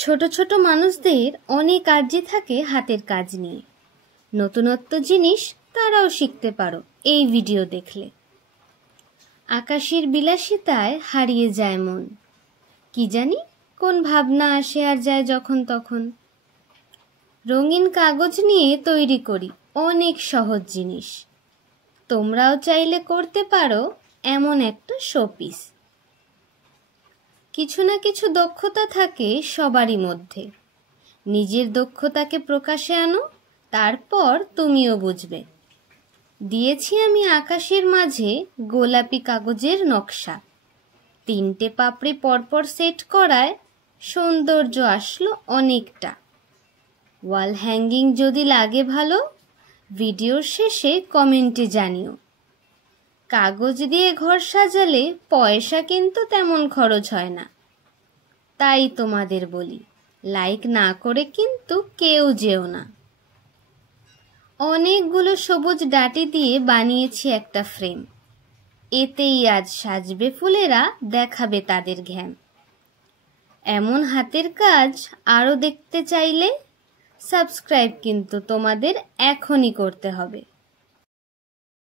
ছোট ছোট মানুষদের অনেক আর্জি থাকে হাতের কাজ নিয়ে। নতুনত্ব জিনিস তারাও শিখতে পারো এই ভিডিও দেখলে। আকাশের বিলাসিতায় হারিয়ে যায় মন, কি জানি কোন ভাবনা আসে আর যায় যখন তখন। রঙিন কাগজ নিয়ে তৈরি করি অনেক সহজ জিনিস, তোমরাও চাইলে করতে পারো এমন একটা শোপিস। কিছু না কিছু দক্ষতা থাকে সবারই মধ্যে, নিজের দক্ষতাকে প্রকাশে আনো, তারপর তুমিও বুঝবে। দিয়েছি আমি আকাশের মাঝে গোলাপি কাগজের নকশা, 3টে পাপড়ি পরপর সেট করায় সৌন্দর্য আসলো অনেকটা। ওয়াল হ্যাঙ্গিং যদি লাগে ভালো, ভিডিওর শেষে কমেন্টে জানিও। কাগজ দিয়ে ঘর সাজালে পয়সা কিন্তু তেমন খরচ হয় না, তাই তোমাদের বলি লাইক না করে কিন্তু কেউ যেও না। অনেকগুলো সবুজ ডাটি দিয়ে বানিয়েছি একটা ফ্রেম, এতেই আজ সাজবে ফুলেরা, দেখাবে তাদের ঘ্যাম। এমন হাতের কাজ আরো দেখতে চাইলে সাবস্ক্রাইব কিন্তু তোমাদের এখনই করতে হবে।